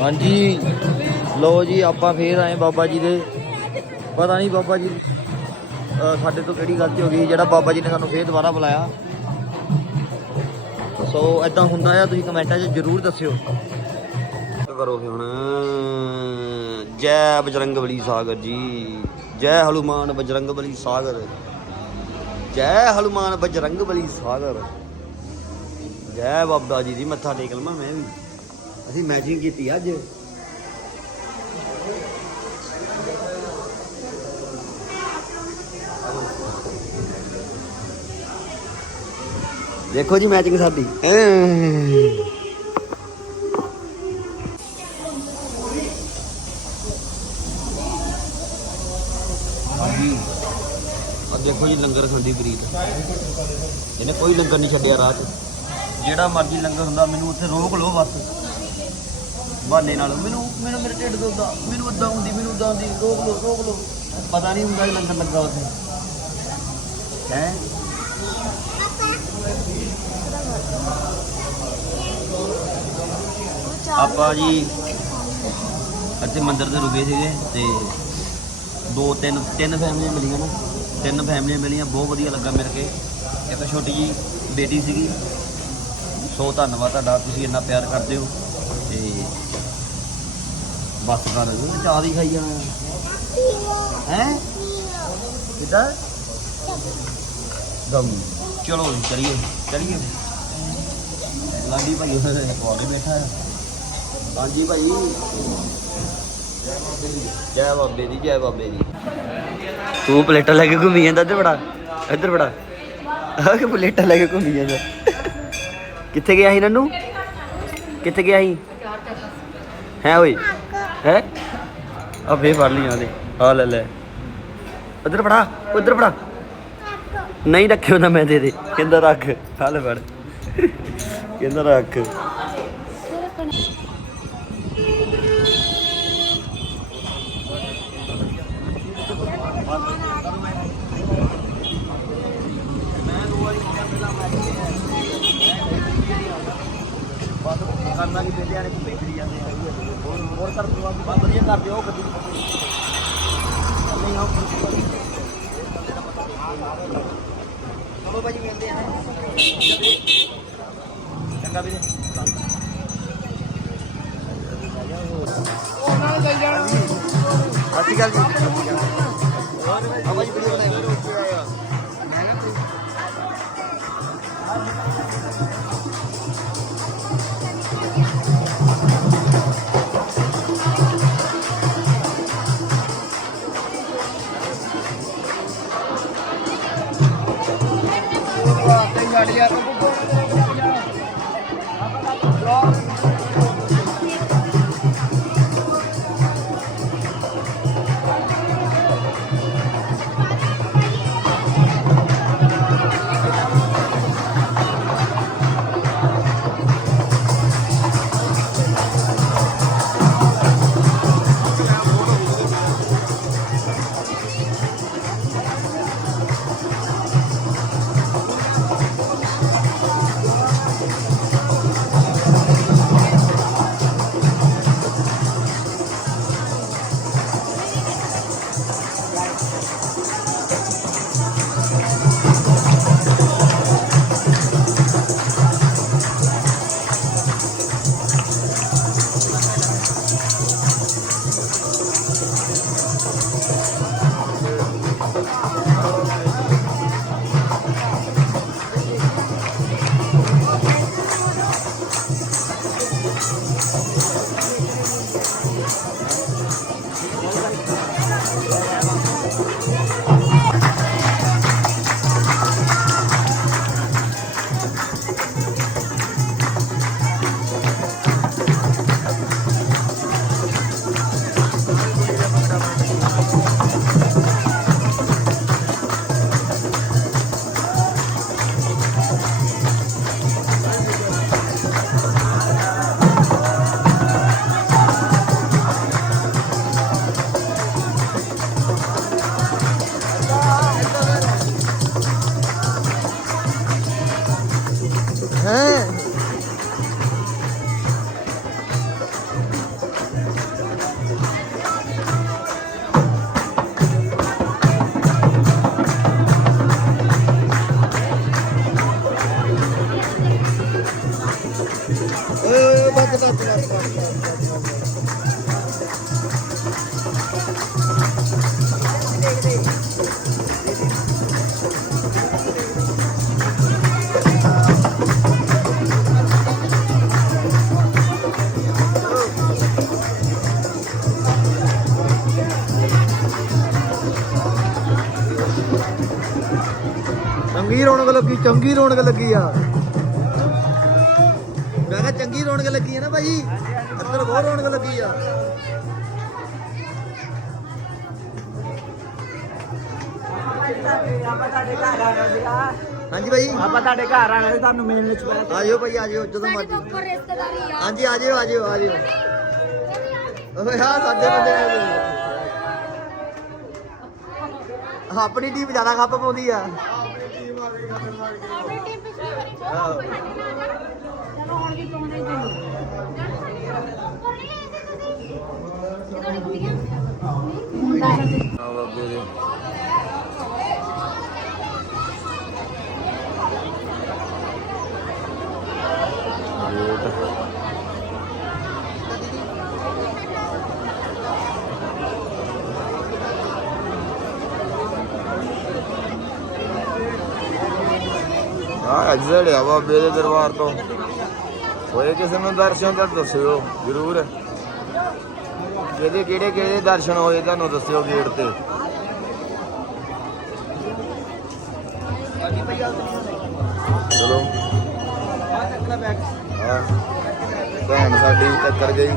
ਹਾਂਜੀ। ਲੋ ਜੀ, ਆਪਾਂ ਫੇਰ ਆਏ ਬਾਬਾ ਜੀ ਦੇ। ਪਤਾ ਨਹੀਂ ਬਾਬਾ ਜੀ ਸਾਡੇ ਤੋਂ ਕਿਹੜੀ ਗਲਤੀ ਹੋ ਗਈ, ਜਿਹੜਾ ਬਾਬਾ ਜੀ ਨੇ ਸਾਨੂੰ ਫੇਰ ਦੁਬਾਰਾ ਬੁਲਾਇਆ। ਸੋ ਐਦਾਂ ਹੁੰਦਾ ਆ, ਤੁਸੀਂ ਕਮੈਂਟਾਂ 'ਚ ਜਰੂਰ ਦੱਸਿਓ। ਕਰੋ ਹੁਣ। ਜੈ ਬਜਰੰਗ ਬਲੀ ਸਾਗਰ ਜੀ। ਜੈ ਹਲੂਮਾਨ ਬਜਰੰਗ ਬਲੀ ਸਾਗਰ। ਜੈ ਹਲੂਮਾਨ ਬਜਰੰਗ ਬਲੀ ਸਾਗਰ। ਜੈ ਬਾਬਾ ਜੀ ਦੀ ਮੱਥਾ ਟੇਕ ਲਵਾਂ ਮੈਂ ਵੀ। ਅਸੀਂ ਮੈਚਿੰਗ ਕੀਤੀ ਅੱਜ। ਦੇਖੋ ਜੀ ਮੈਚਿੰਗ ਸਾਡੀ। ਆ ਦੇਖੋ ਜੀ ਲੰਗਰ ਖਾਂਦੀ ਪ੍ਰੀਤ। ਇਹਨੇ ਕੋਈ ਲੰਗਰ ਨਹੀਂ ਛੱਡਿਆ ਰਾਹ 'ਚ ਜਿਹੜਾ ਮਰਜ਼ੀ ਲੰਗਰ ਹੁੰਦਾ, ਮੈਨੂੰ ਉੱਥੇ ਰੋਕ ਲਓ ਬਸ। ਬਹਾਨੇ ਨਾਲ। ਮੈਨੂੰ ਮੈਨੂੰ ਮੇਰੇ ਢਿੱਡ ਦੁਖਦਾ ਮੈਨੂੰ ਉਦਾਂ ਹੁੰਦੀ ਮੈਨੂੰ ਉਦਾਂ ਹੁੰਦੀ। ਰੋਕ ਲਓ ਰੋਕ ਲਓ। ਪਤਾ ਨਹੀਂ ਹੁੰਦਾ ਲੰਗਰ ਲੱਗਾ ਉੱਥੇ। ਹੈ? ਆਪਾਂ ਜੀ ਇੱਥੇ ਮੰਦਿਰ ਤੇ ਰੁਕੇ ਸੀਗੇ ਤੇ ਦੋ ਤਿੰਨ ਤਿੰਨ ਫੈਮਲੀਆਂ ਮਿਲੀਆਂ ਨਾ। ਤਿੰਨ ਫੈਮਲੀਆਂ ਮਿਲੀਆਂ, ਬਹੁਤ ਵਧੀਆ ਲੱਗਾ ਮਿਲ ਕੇ। ਇੱਕ ਛੋਟੀ ਜੀ ਬੇਟੀ ਸੀਗੀ। ਸੋ ਧੰਨਵਾਦ ਤੁਹਾਡਾ, ਤੁਸੀਂ ਇੰਨਾ ਪਿਆਰ ਕਰਦੇ ਹੋ। ਤੇ ਬਸ ਕਰ ਮੈਂ ਚਾਹ ਦੀ ਖਾਈ ਜਾਣਾ। ਹੈ? ਕਿਦਾਂ? ਦਮ ਚਲੋ ਜੀ, ਚਲੀਏ ਚਲੀਏ। ਲਾਡੀ ਭਾਈ ਉਹਦੇ ਕੋਲ ਹੀ ਬੈਠਾ ਹੈ। ਹਾਂਜੀ ਭਾਈ। ਜੈ ਬਾਬੇ ਦੀ, ਜੈ ਬਾਬੇ ਦੀ। ਤੂੰ ਪਲੇਟਾਂ ਲੈ ਕੇ ਘੁੰਮੀ ਜਾਂਦਾ ਇੱਧਰ ਬੜਾ ਇੱਧਰ ਬੜਾ। ਆਹ ਕਿ ਪਲੇਟਾਂ ਲੈ ਕੇ ਘੁੰਮੀ ਜਾਂਦਾ। ਕਿੱਥੇ ਗਿਆ ਸੀ ਨੰਨੂ? ਕਿੱਥੇ ਗਿਆ ਸੀ? ਹੈ ਓਏ। ਹੈ? ਆ ਫੇ ਫੜ ਲਈ ਆਦੇ ਆ ਲੈ ਲੈ। ਉਧਰ ਬੜਾ ਉੱਧਰ ਬੜਾ ਨਹੀਂ ਰੱਖਿਓ ਨਾ ਮੈਂ ਦੇ ਦੇ। ਕਹਿੰਦਾ ਰੱਖ। ਆ ਲੈ ਫੜ। ਕਹਿੰਦਾ ਰੱਖ। ਹੋਰ ਕਰ ਦਿਓ ਬਾਅਦ ਵਧੀਆ ਕਰ ਦਿਓ ਗੱਡੀ ਨਹੀਂ। ਆਓ ਚਲੋ ਭਾਜੀ ਮਿਲਦੇ ਆ ਚੰਗਾ ਵੀਰੇ। ਸਤਿ ਸ਼੍ਰੀ ਅਕਾਲ ਜੀ। ਲੱਗੀ ਚੰਗੀ ਰੌਣਕ ਲੱਗੀ ਆ। ਮੈਂ ਕਿਹਾ ਚੰਗੀ ਰੌਣਕ ਲੱਗੀ ਆ ਨਾ ਭਾਈ? ਅੰਦਰ ਬਹੁਤ ਰੌਣਕ ਲੱਗੀ ਆ। ਹਾਂਜੀ ਭਾਈ। ਆਪਾਂ ਤੁਹਾਡੇ ਘਰ ਆਣਾ ਸੀ ਤੁਹਾਨੂੰ ਮਿਲਣ ਚ ਪੈ ਆਜੋ ਭਾਈ ਆਜੋ ਜਦੋਂ ਤੋਂ ਮਰਜ਼ੀ। ਉੱਪਰ ਰਿਸ਼ਤੇਦਾਰੀ ਆ। ਹਾਂਜੀ ਆਜੋ ਆਜੋ ਆਜੋ ਓਏ ਹਾਂ ਸਾਡੇ ਬੰਦੇ ਨੇ ਆਪਣੀ ਟੀਮ ਜ਼ਿਆਦਾ ਖੱਪ ਪਾਉਂਦੀ ਆ। ਆਪਣੀ ਟੀਮ ਪਿਛਲੀ ਵਾਰੀ ਬਹੁਤ। ਵੱਡੀ ਨਾਲ ਆ। ਚਲੋ ਹੁਣ ਵੀ ਪਾਉਂਦੇ ਹੀ ਉੱਪਰ ਨਹੀਂ ਆਏ ਸੀ ਤੁਸੀਂ? ਕਿਦੋਂ ਦੀ ਕੁੜੀਆਂ ਮੁੰਡਾ ਹੈ ਆ ਐਗਜ਼ਿਟ ਆ ਬਾਬੇ ਦੇ ਦਰਬਾਰ ਤੋਂ। ਹੋਏ ਕਿਸੇ ਨੂੰ ਦਰਸ਼ਨ ਤਾਂ ਦੱਸਿਓ, ਜ਼ਰੂਰ। ਜਿਹਦੇ ਕਿਹੜੇ ਕਿਹੜੇ ਦਰਸ਼ਨ ਹੋਏ ਤੁਹਾਨੂੰ ਦੱਸਿਓ ਗੇਟ ਤੇ? ਚਲੋ। ਹਾਂ, ਭੈਣ ਸਾਡੀ ਟੱਕਰ ਗਈ।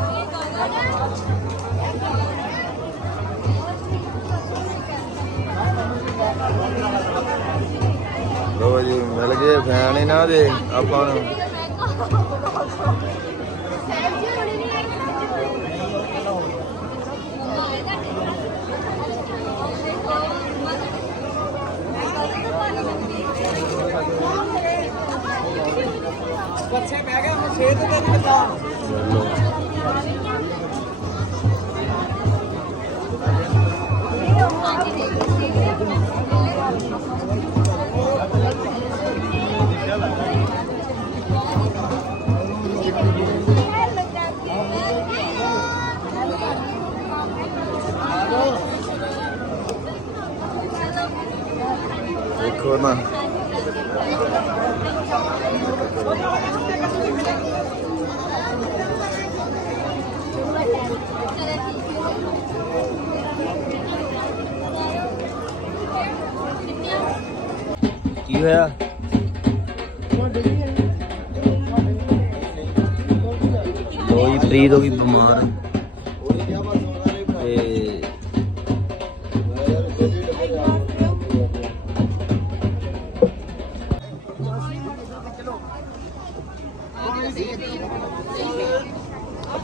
ਲੋ ਜੀ, ਮਿਲ ਗਏ ਫੈਨ ਇਹਨਾਂ ਦੇ, ਆਪਾਂ ਨੂੰ। ਬੱਚੇ ਬਹਿ ਗਏ, ਹੁਣ ਛੇ ਤੋਂ ਤਿੰਨ ਕਿੱਦਾਂ ਚਲੋ ਕੀ ਹੋਇਆ? ਲੋਈ ਪ੍ਰੀਤ ਹੋ ਗਈ ਬਿਮਾਰ।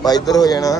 ਆਪਾਂ ਇੱਧਰ ਹੋ ਜਾਣਾ।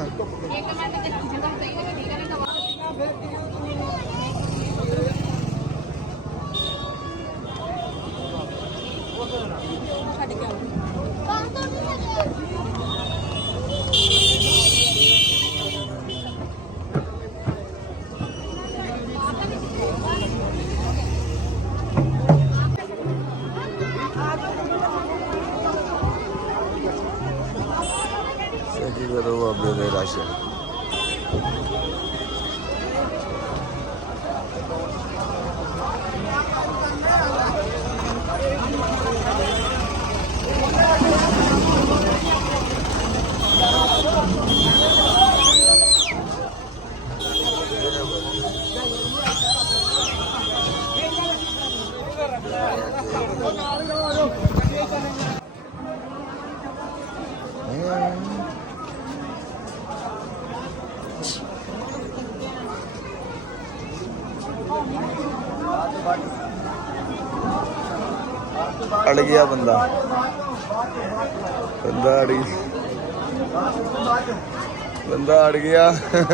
ਗਿਆ।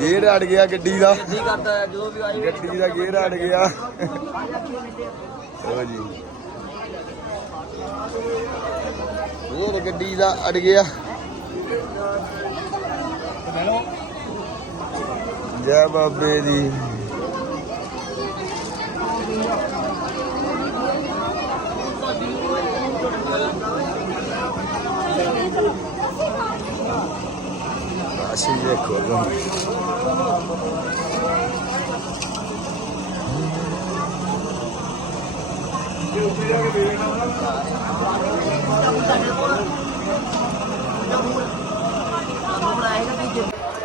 ਗੇਰ ਅੜ ਗਿਆ ਗੱਡੀ ਦਾ। ਜੀ ਕਰਦਾ ਹੈ ਜਦੋਂ ਵੀ ਆਈ ਗੱਡੀ ਦਾ ਗੇਰ ਅੜ ਗਿਆ। ਹੋ। ਜੀ। ਗੇਰ ਗੱਡੀ ਦਾ ਅੜ ਗਿਆ। ਜੈ ਬਾਬੇ ਦੀ ਅਸੀਂ ਦੇਖੋ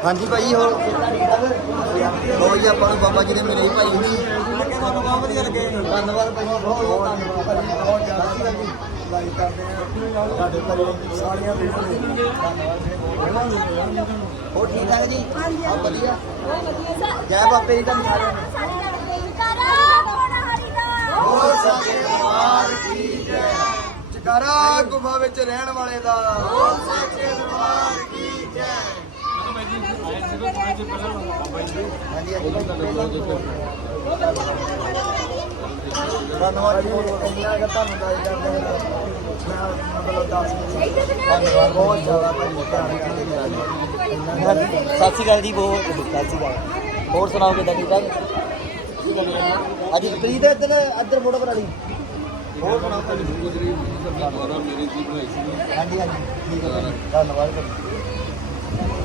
ਹਾਂਜੀ ਭਾਈ ਹੋਰ ਲੋ ਜੀ ਆਪਾਂ ਨੂੰ ਬਾਬਾ ਜੀ ਦੇ ਮੇਰੇ ਭਾਈ ਹੁਣੀ ਤੁਹਾਨੂੰ ਬਹੁਤ ਵਧੀਆ ਲੱਗੇ ਧੰਨਵਾਦ ਭਾਈ ਬਹੁਤ ਬਹੁਤ ਧੰਨਵਾਦ ਭਾਈ ਬਹੁਤ ਜ਼ਿਆਦਾ ਲਾਈਕ ਕਰਦੇ ਆ ਸਾਡੇ ਘਰੇ ਸਾਰੀਆਂ ਵੀਡੀਓ ਹੋਰ ਠੀਕ ਠਾਕ ਜੀ ਹਾਂਜੀ ਆਪ ਵਧੀਆ ਬਹੁਤ ਵਧੀਆ ਸਰ ਜੈ ਬਾਬੇ ਦੀ ਤੁਹਾਨੂੰ ਸਾਰਿਆਂ ਨੂੰ ਕਰਾ ਕੋਣ ਹਰੀਦਾ ਜਕਾਰਾ ਗੁਫਾ ਵਿੱਚ ਰਹਿਣ ਵਾਲੇ ਦਾ ਹਾਂਜੀ ਹਾਂਜੀ ਧੰਨਵਾਦ। ਜੀ ਇੰਨਾ ਕਿ ਤੁਹਾਨੂੰ ਲਾਈਕ ਕਰਦੇ ਆ ਮਤਲਬ ਦੱਸ ਧੰਨਵਾਦ ਬਹੁਤ ਜ਼ਿਆਦਾ ਭਾਈ ਧਿਆਨ ਕਰਦੇ ਸਤਿ ਸ਼੍ਰੀ ਅਕਾਲ ਜੀ ਬਹੁਤ ਸਤਿ ਸ਼੍ਰੀ ਅਕਾਲ ਹੋਰ ਸੁਣਾਓ ਕਿੱਦਾਂ ਠੀਕ ਠਾਕ ਅੱਜ ਪ੍ਰੀਤ ਇੱਧਰ ਇੱਧਰ ਫੋਟੋ ਬਣਾ ਲਈ ਹੋਰ ਸੁਣਾਓ ਭਾਈ ਹਾਂਜੀ ਹਾਂਜੀ ਠੀਕ ਹੈ ਧੰਨਵਾਦ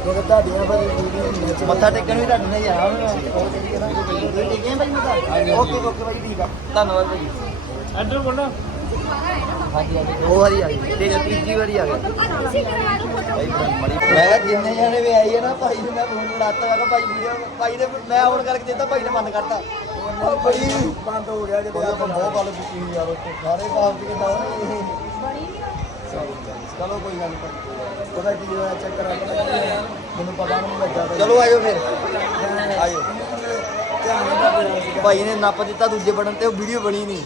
ਤੁਹਾਡੀਆਂ ਮੱਥਾ ਟੇਕਣ ਵੀ ਤੁਹਾਡੇ ਨਾਲ ਹੀ ਆਇਆ ਹੁਣ ਹੋਰ ਕਿਹੜੀ ਕਿਹੜਾ ਤੁਸੀਂ ਟੇਕੇ ਭਾਈ ਮੱਥਾ ਓਕੇ ਓਕੇ ਭਾਈ ਠੀਕ ਆ। ਧੰਨਵਾਦ ਭਾਈ ਦੋ ਵਾਰੀ ਗਈ ਤੇ ਤੀਜੀ ਵਾਰੀ ਬੜੀ ਮੈਂ ਕਿਹਾ ਜਿੰਨੇ ਜਾਣੇ ਵੀ ਆਈ ਹੈ ਨਾ ਭਾਈ ਨੂੰ ਮੈਂ ਫੋਨ ਲਾਤਾ ਮੈਂ ਕਿਹਾ ਭਾਈ ਵੀਡੀਓ ਭਾਈ ਨੇ ਮੈਂ ਆਨ ਕਰਕੇ ਦਿੱਤਾ ਭਾਈ ਨੇ ਬੰਦ ਕਰਤਾ। ਉਹ ਬੜੀ ਬੰਦ ਹੋ ਗਿਆ ਜਦੋਂ ਬਹੁਤ ਗੱਲ ਕੀਤੀ ਯਾਰ ਸਾਰੇ ਬਾਪ ਜੀ ਕਿਦਾਂ? ਚਲੋ ਕੋਈ ਗੱਲ ਨਹੀਂ ਪਤਾ ਕੀ ਹੋਇਆ ਚੱਕਰ ਆ ਗਿਆ। ਮੈਨੂੰ ਪਤਾ ਨਹੀਂ ਲੱਗਾ ਭਾਈ। ਚਲੋ ਆਇਓ ਫਿਰ। ਆਇਓ। ਭਾਈ ਨੇ ਨੱਪ ਦਿੱਤਾ ਦੂਜੇ ਬਟਨ ਤੇ ਉਹ ਵੀਡੀਓ ਬਣੀ ਨਹੀਂ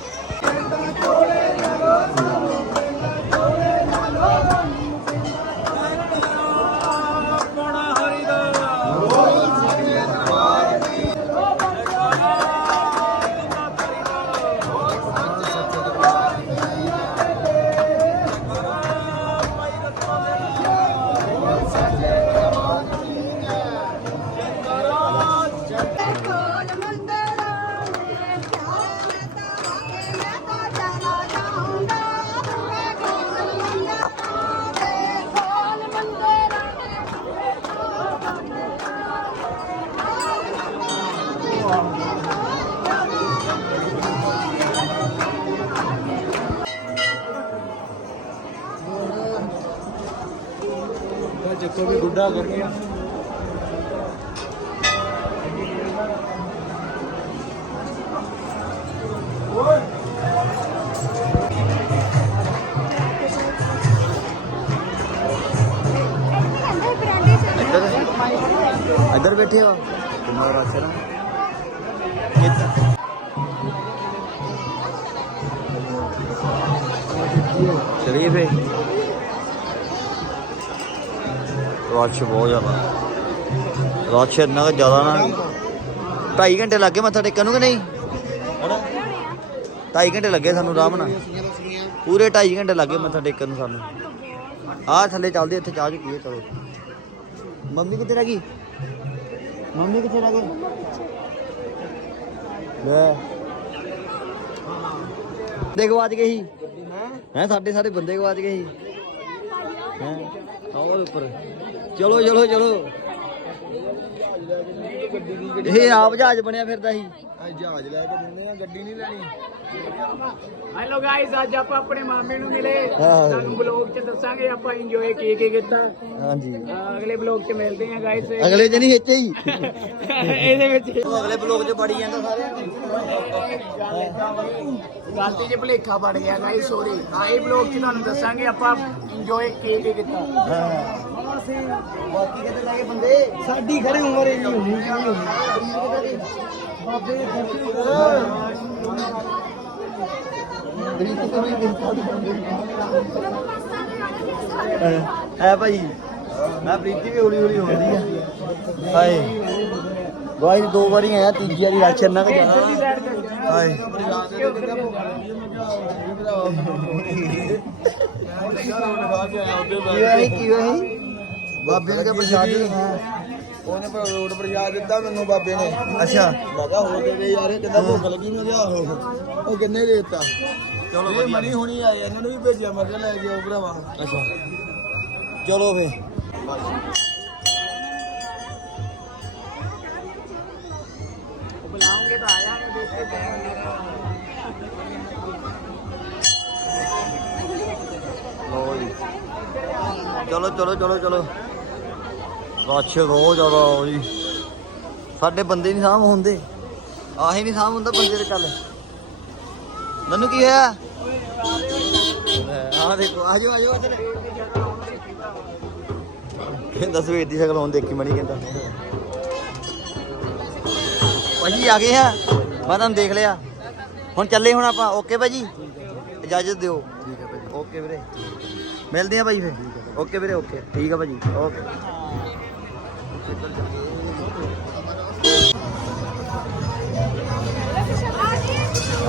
ਇੱਧਰ ਬੈਠੇ ਹੋ। ਕਿੰਨਾ ਰਸ਼ ਹੈ ਨਾ ਇੱਧਰ ਚਲਿਏ ਫੇ ਰਸ਼ ਬਹੁਤ ਜ਼ਿਆਦਾ। ਰਸ਼ ਇੰਨਾ ਕੁ ਜ਼ਿਆਦਾ ਨਾ। ਢਾਈ ਘੰਟੇ ਲੱਗੇ ਮੱਥਾ ਟੇਕਣ ਨੂੰ ਕਿ ਨਹੀਂ? ਢਾਈ ਘੰਟੇ ਲੱਗੇ ਸਾਨੂੰ ਆਰਾਮ ਨਾਲ। ਪੂਰੇ ਢਾਈ ਘੰਟੇ ਲੱਗੇ ਮੱਥਾ ਟੇਕਣ ਨੂੰ ਸਾਨੂੰ। ਆਹ ਥੱਲੇ ਚੱਲਦੇ ਇੱਥੇ ਚਾਹ ਚੁੱਕੀਏ ਚਲੋ। ਮੰਮੀ ਕਿੱਥੇ ਰਹਿ ਗਈ? ਮੰਮੀ ਕਿੱਥੇ ਰਹਿ ਗਈ ਲੈ। ਬੰਦੇ ਗਵਾਚ ਗਏ ਸੀ। ਹੈ ਸਾਡੇ ਸਾਰੇ ਬੰਦੇ ਗਵਾਚ ਗਏ ਸੀ। ਹੈ ਆਓ ਉੱਪਰ। ਚਲੋ ਚਲੋ ਚਲੋ। ਇਹ ਆਪ ਜਹਾਜ਼ ਬਣਿਆ ਫਿਰਦਾ ਸੀ। ਅੱਜ ਜਹਾਜ਼ ਲੈ ਕੇ ਦਿੰਦੇ ਆ ਗੱਡੀ ਨਹੀਂ ਲੈਣੀ। ਹੈਲੋ ਗਾਇਸ ਅੱਜ ਆਪਾਂ ਆਪਣੇ ਮਾਮੇ ਨੂੰ ਮਿਲੇ। ਹਾਂ। ਤੁਹਾਨੂੰ ਬਲੌਗ 'ਚ ਦੱਸਾਂਗੇ ਆਪਾਂ ਇੰਜੋਏ ਕੀ ਕੀ ਕੀਤਾ। ਹਾਂਜੀ। ਅਹ ਅਗਲੇ ਬਲੌਗ 'ਚ ਮਿਲਦੇ ਹਾਂ ਗਾਇਸ ਅਗਲੇ ਦਿਨ ਹੀ ਇੱਥੇ ਹੀ। ਇਹਦੇ ਵਿੱਚ ਅਗਲੇ ਬਲੌਗ 'ਚ ਬੜੀ ਜਾਂਦਾ ਸਾਰਿਆਂ ਗਲਤੀ 'ਚ ਭੁਲੇਖਾ ਪੜ ਗਿਆ ਗਾਇਸ ਸੋਰੀ ਆਏ ਬਲੌਗ 'ਚ ਤੁਹਾਨੂੰ ਦੱਸਾਂਗੇ ਆਪਾਂ ਇੰਜੋਏ ਕੀ ਕੀ ਕੀਤਾ। ਹਾਂ। ਬਾਕੀ ਕਿਤੇ ਲੱਗੇ ਬੰਦੇ ਸਾਡੀ ਖੜੀ ਉਮਰ ਇਹ ਨਹੀਂ ਹੋਣੀ। ਕਿਉਂ ਹੋਣੀ ਬਾਬੇ ਦੇ ਹੈ ਭਾਈ ਮੈਂ ਪ੍ਰੀਤੀ ਵੀ ਹੌਲੀ ਹੌਲੀ ਹੋ ਰਹੀ ਆ ਹਾਏ ਵਾਈ ਦੋ ਵਾਰੀ ਆਇਆ ਤੀਜੀ ਵਾਰੀ ਰਾਸ਼ਨ ਨਾ ਹਾਏ ਕੀ ਹੋਇਆ ਸੀ ਕੀ ਹੋਇਆ ਸੀ ਬਾਬੇ ਨੇ ਕਿਹਾ ਪ੍ਰਸ਼ਾਦ ਦੇ ਉਹਨੇ ਪਰ ਰੋਡ ਪਰ ਯਾਦ ਦਿੱਤਾ ਮੈਨੂੰ ਬਾਬੇ ਨੇ। ਅੱਛਾ। ਬਾਬਾ ਹੋ ਗਏ ਯਾਰ ਇਹ ਕਿੰਨਾ ਭੁੱਖ ਲੱਗੀ ਨੂੰ ਗਿਆ ਉਹ ਕਿੰਨੇ ਦੇ ਦਿੱਤਾ? ਚਲੋ ਇਹ ਮਣੀ ਹੋਣੀ ਆਏ ਇਹਨਾਂ ਨੂੰ ਵੀ ਭੇਜਿਆ ਮੈਂ ਕਿਹਾ ਲੈ ਜਾਓ ਭਰਾਵਾ। ਅੱਛਾ। ਚਲੋ ਫੇ। ਚਲੋ ਚਲੋ ਚਲੋ ਚਲੋ। ਰੱਛ ਬਹੁਤ ਜ਼ਿਆਦਾ ਹੋ ਜੀ। ਸਾਡੇ ਬੰਦੇ ਨਹੀਂ ਸਾਂਭ ਹੁੰਦੇ। ਆਹੀ ਨਹੀਂ ਸਾਂਭ ਹੁੰਦਾ ਬੰਦੇ ਦੇ ਚੱਲ ਮੈਨੂੰ ਕੀ ਹੋਇਆ? ਆ ਦੇਖੋ ਆਜੋ ਆਜੋ ਇੱਧਰ। ਕਹਿੰਦਾ ਸਵੇਰ ਦੀ ਸ਼ਕਲ ਹੁਣ ਦੇਖੀ ਮਣੀ ਕਹਿੰਦਾ। ਭਾਜੀ, ਆ ਗਏ ਆ? ਮੈਂ ਤੁਹਾਨੂੰ ਦੇਖ ਲਿਆ। ਹੁਣ ਚੱਲੇ ਹੁਣ ਆਪਾਂ। ਓਕੇ ਭਾਜੀ? ਇਜਾਜ਼ਤ ਦਿਓ। ਠੀਕ ਹੈ ਭਾਜੀ ਓਕੇ ਵੀਰੇ। ਮਿਲਦੇ ਆ ਭਾਈ ਫਿਰ। ਓਕੇ ਵੀਰੇ, ਓਕੇ। ਠੀਕ ਆ ਭਾਜੀ। ਓਕੇ।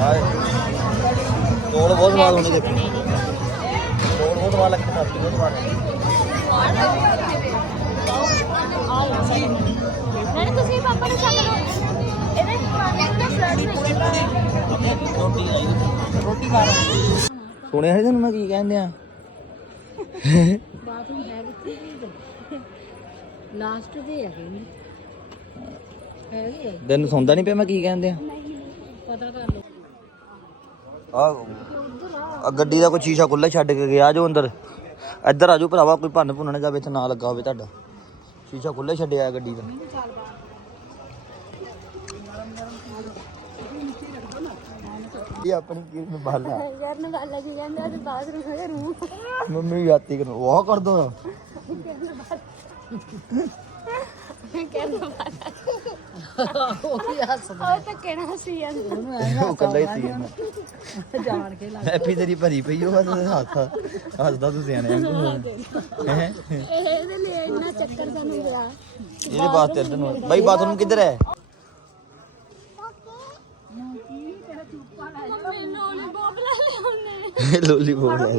ਹਾਏ ਬਹੁਤ ਸਵਾਦ ਹੁੰਦੇ ਦੇਖੋ। ਕੋਲ ਬਹੁਤ ਸਵਾਦ ਲੱਗਦੇ ਸਬਜ਼ੀ ਬਹੁਤ ਸਵਾਦ ਨਾਲੇ ਤੁਸੀਂ ਪਾਪਾ ਨੂੰ ਚੱਕ ਲਓ। ਇਹਦੇ ਪਾਣੀ ਦਾ ਫਲੱਡ ਸੁਣਿਆ ਸੀ ਤੁਹਾਨੂੰ ਮੈਂ ਕੀ ਕਹਿੰਦੇ ਆ? ਬਾਥਰੂਮ ਹੈ ਕਿੱਥੇ? ਲਾਸਟ ਤੇ ਹੈਗੇ ਨੇ। ਹੈਗੇ ਤੈਨੂੰ ਸੁਣਦਾ ਨਹੀਂ ਪਿਆ ਮੈਂ ਕੀ ਕਹਿੰਦੇ ਆ? ਪਤਾ ਕਰ ਲਓ। ਆ ਆ ਗੱਡੀ ਦਾ ਕੋਈ ਸ਼ੀਸ਼ਾ ਖੁੱਲਾ ਛੱਡ ਕੇ ਗਿਆ ਜੋ ਅੰਦਰ। ਇੱਧਰ ਆਜੋ ਭਰਾਵਾ ਕੋਈ ਭੰਨ ਭੁੰਨ ਨਾ ਜਾਵੇ ਇੱਥੇ ਨਾ ਲੱਗਾ ਹੋਵੇ ਤੁਹਾਡਾ। ਸ਼ੀਸ਼ਾ ਖੁੱਲਾ ਛੱਡਿਆ ਆ ਗੱਡੀ ਦਾ। ਇਹ ਆਪਣੀ ਕੀ ਨੂੰ ਬਾਲਾ ਯਾਰ ਨਾ ਗੱਲ ਕੀ ਕਹਿੰਦੇ? ਅੱਜ ਬਾਥਰੂਮ ਹੈਗਾ ਰੂਮ। ਮੰਮੀ ਯਾਤੀ ਕਰ ਉਹ ਕਰ ਦੋ ਕਹਿੰਦਾ ਉਹ ਹੀ ਹੱਸਦਾ ਉਹ ਤਾਂ ਕਹਿਣਾ ਹੱਸੀ ਜਾਂਦਾ ਉਹ ਕੱਲਾ ਹੀ ਸੀ ਜਾਣ ਕੇ ਲੱਗ ਹੈਪੀ ਤੇਰੀ ਭਰੀ ਪਈ ਉਹ ਬਸ ਹੱਥ ਹੱਸਦਾ ਤੂੰ ਸਿਆਣੇ ਹੈ? ਇਹਦੇ ਲਈ ਇੰਨਾ ਚੱਕਰ ਤੁਹਾਨੂੰ ਪਿਆ। ਇਹਦੇ ਵਾਸਤੇ ਇੱਧਰ ਨੂੰ ਬਾਈ ਬਾਥਰੂਮ ਕਿੱਧਰ ਹੈ? ਮੈਨੂੰ ਉਹਨੇ ਬੋਬਲਾ ਲਿਆਉਣੇ। ਲੋਲੀਪੌਪ ਲੈ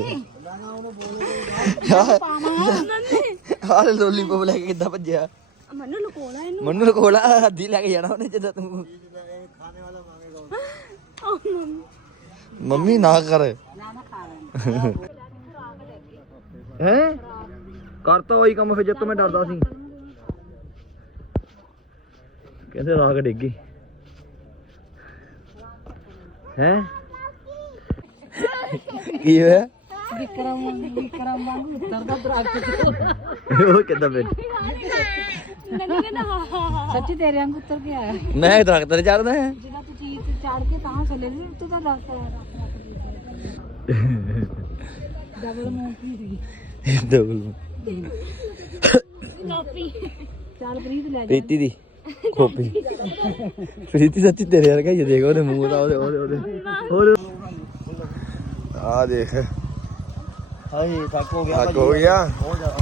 ਹਾਲ ਲੋਲੀਪੌਪ ਲੈ ਕੇ ਕਿੱਦਾਂ ਭੱਜਿਆ? ਮੈਨੂੰ ਲੁਕੋਲਾ ਇਹਨੂੰ। ਮੰਨੂ ਕੋਲ ਹੱਦੀ ਲੈ ਕੇ ਜਾਣਾ ਉਹਨੇ ਜਦੋਂ ਤੂੰ। ਮੰਮੀ। ਮੰਮੀ ਨਾ ਕਰ। ਹੈ? ਕਰਤਾ ਉਹੀ ਕੰਮ ਫਿਰ ਜਦ ਤੋਂ ਮੈਂ ਡਰਦਾ ਸੀ। ਕਹਿੰਦੇ ਰਾਗ ਡਿੱਗੀ ਹੈ? ਕੀ ਹੋਇਆ? ਵਿਕਰਮ ਵਿਕਰਮ ਵਾਂਗੂ ਉੱਤਰਦਾ ਦਰਖਤ ਉਹ ਕਿੱਦਾਂ ਫਿਰ? ਮੈਨੂੰ ਕਹਿੰਦਾ ਹਾਂ ਹਾਂ ਹਾਂ ਸੱਚੀ ਤੇਰੇ ਵਾਂਗੂ ਉੱਤਰ ਕੇ ਆਇਆ। ਮੈਂ ਦਰਖਤ ਤੇ ਚੜਦਾ ਹੈ। ਜਿਹੜਾ ਤੂੰ ਚੀਜ਼ ਤੇ ਚੜ ਕੇ ਤਾਂ ਥੱਲੇ ਨਹੀਂ ਤੂੰ ਤਾਂ ਦੱਸ ਰੱਖ ਰੱਖ ਡਬਲ ਮੋਂਕੀ ਸੀ ਡਬਲ ਕਾਪੀ। ਚੱਲ ਪ੍ਰੀਤ ਲੈ ਜਾ। ਪ੍ਰੀਤੀ ਦੀ ਕੋਪੀ। ਪ੍ਰੀਤੀ ਸੱਚੀ ਤੇਰੇ ਵਰਗਾ ਹੀ ਆ, ਦੇਖ ਉਹਦੇ ਮੂੰਹ ਦਾ ਉਹਦੇ ਉਹਦੇ ਉਹਦੇ ਆ ਦੇਖ। ਹਾਏ ਥੱਕ ਹੋ ਗਿਆ ਥੱਕ ਹੋ ਗਿਆ? ਬਹੁਤ ਜ਼ਿਆਦਾ।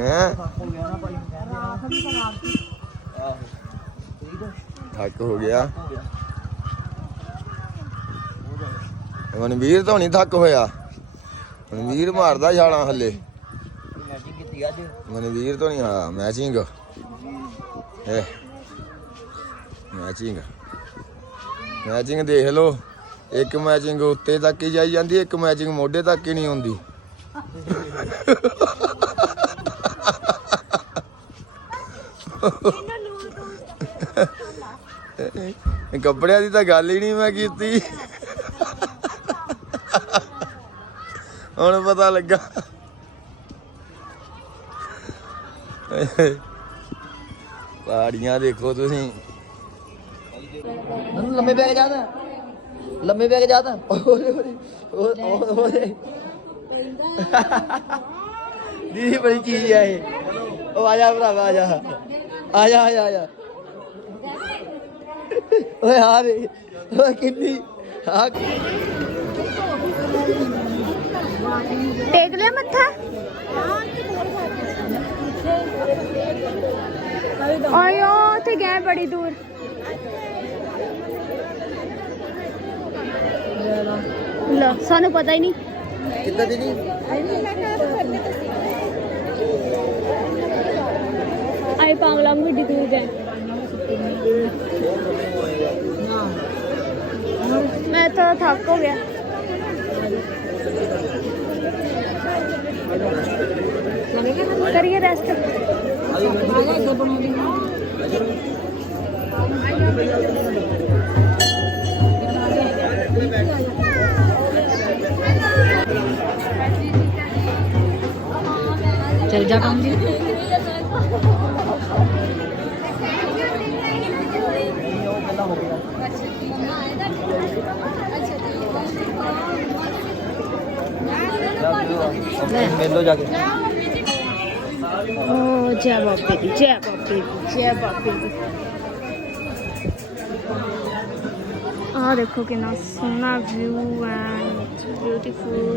ਹੈ? ਥੱਕ ਹੋ ਗਿਆ ਨਾ ਭਾਈ। ਆਹੋ। ਹੋ ਹੋ ਗਿਆ। ਮਨਵੀਰ ਤਾਂ ਨਹੀਂ ਥੱਕ ਹੋਇਆ। ਮਨਵੀਰ ਮਾਰਦਾ ਛਾਲਾਂ ਹੱਲੇ ਮੈਚਿੰਗ ਕੀਤੀ ਅੱਜ? ਮਨਵੀਰ ਤੋਂ ਨਹੀਂ ਆ ਮੈਚਿੰਗ ਹੈ ਮੈਚਿੰਗ ਮੈਚਿੰਗ ਦੇਖ ਲਓ। ਇੱਕ ਮੈਚਿੰਗ ਉੱਤੇ ਤੱਕ ਹੀ ਜਾਈ ਜਾਂਦੀ ਇੱਕ ਮੈਚਿੰਗ ਮੋਢੇ ਤੱਕ ਹੀ ਨਹੀਂ ਹੁੰਦੀ। ਕੱਪੜਿਆਂ ਦੀ ਤਾਂ ਗੱਲ ਹੀ ਨਹੀਂ ਮੈਂ ਕੀਤੀ। ਹੁਣ ਪਤਾ ਲੱਗਾ। ਪਹਾੜੀਆਂ ਦੇਖੋ ਤੁਸੀਂ। ਲੰਮੇ ਪੈ ਕੇ ਜਾਦਾ ਲੰਮੇ ਪੈ ਕੇ ਜਾਦਾ ਓਰੇ ਓਰੇ ਓਰੇ ਦੀਦੀ ਬੜੀ ਚੀਜ਼ ਹੈ ਇਹ। ਉਹ ਆ ਜਾ ਭਰਾਵਾ ਆ ਜਾ। ਆ ਜਾ ਆ ਜਾ ਆ ਜਾ। ਓਏ ਆ ਰੇ ਓਏ ਕਿੰਨੀ ਆ ਟੇਕ ਲਿਆ ਮੱਥਾ? ਆਇਓ ਤੇ ਗਏ ਬੜੀ ਦੂਰ। ਲਾ ਸਾਨੂੰ ਪਤਾ ਹੀ ਨਹੀਂ। ਕਿੱਦਾਂ ਦੀਦੀ? ਆਏ ਪਾਗਲਾਂ ਨੂੰ ਏਡੀ ਦੂਰ ਗਏ ਮੈਂ ਤਾਂ ਥੱਕ ਹੋ ਗਿਆ। ਕਰੀਏ ਰੈਸਟ ਮਿਲ ਜਾ ਕੰਮ ਜੀ। ਮਿਲੋ ਜਾ ਕੇ। ਓ ਜੈ ਬਾਬੇ ਦੀ ਜੈ ਬਾਬੇ ਦੀ ਜੈ ਬਾਬੇ ਦੀ। ਆ ਦੇਖੋ ਕਿੰਨਾ ਸੋਹਣਾ ਵਿਊ ਐਂਡ ਬਿਊਟੀਫੁਲ